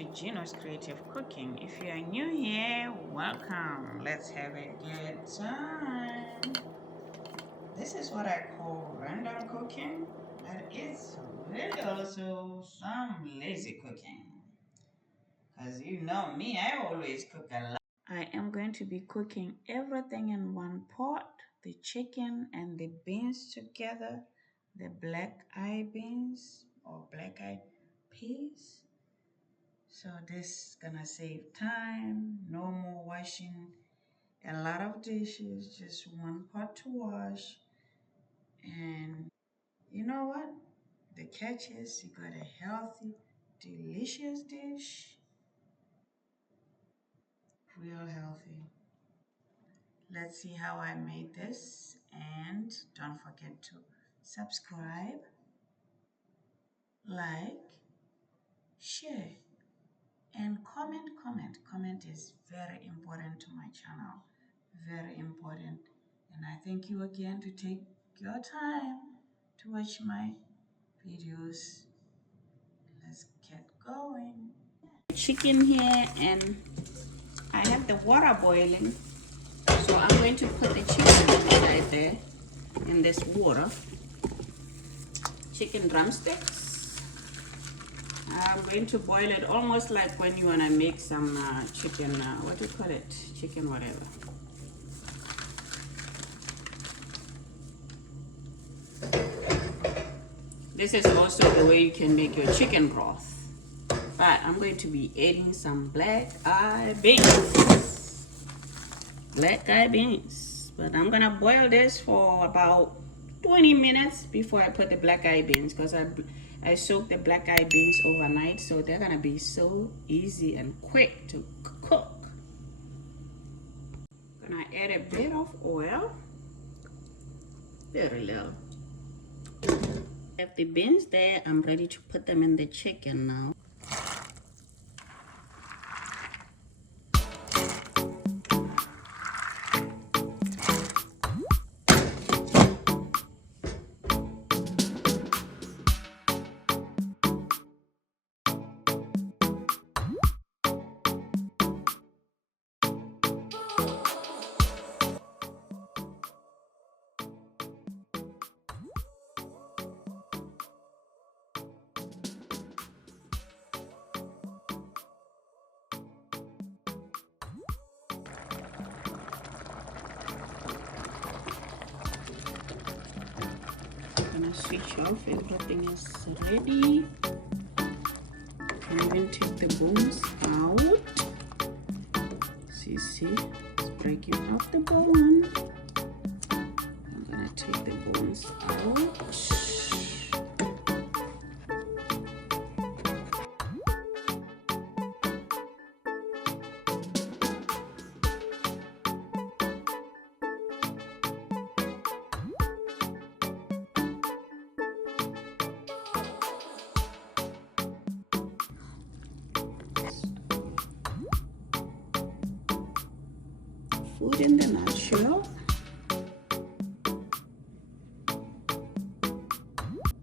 to Gino's Creative Cooking. If you are new here, welcome. Let's have a good time. This is what I call random cooking, but it's really also some lazy cooking. Because you know me, I always cook a lot. I am going to be cooking everything in one pot, the chicken and the beans together, the black eye beans or black eye peas. So this is gonna save time, no more washing a lot of dishes, just one pot to wash. And you know what? The catch is you got a healthy, delicious dish, real healthy. Let's see how I made this, and don't forget to subscribe, like, share, and comment is very important to my channel, very important. And I thank you again to take your time to watch my videos. Let's get going. Chicken here, and I have the water boiling, so I'm going to put the chicken right there in this water. Chicken drumsticks. I'm going to boil it almost like when you want to make some chicken, what do you call it? Chicken whatever. This is also the way you can make your chicken broth. But I'm going to be adding some black eye beans. Black eye beans. But I'm going to boil this for about 20 minutes before I put the black eye beans, because I soaked the black eye beans overnight, so they're gonna be so easy and quick to cook. Gonna add a bit of oil, very little. I have the beans there. I'm ready to put them in the chicken now. Gonna switch off, everything is ready. I'm going to take the bones out. See, it's breaking off the bone. I'm gonna take the bones out. Food in the nutshell.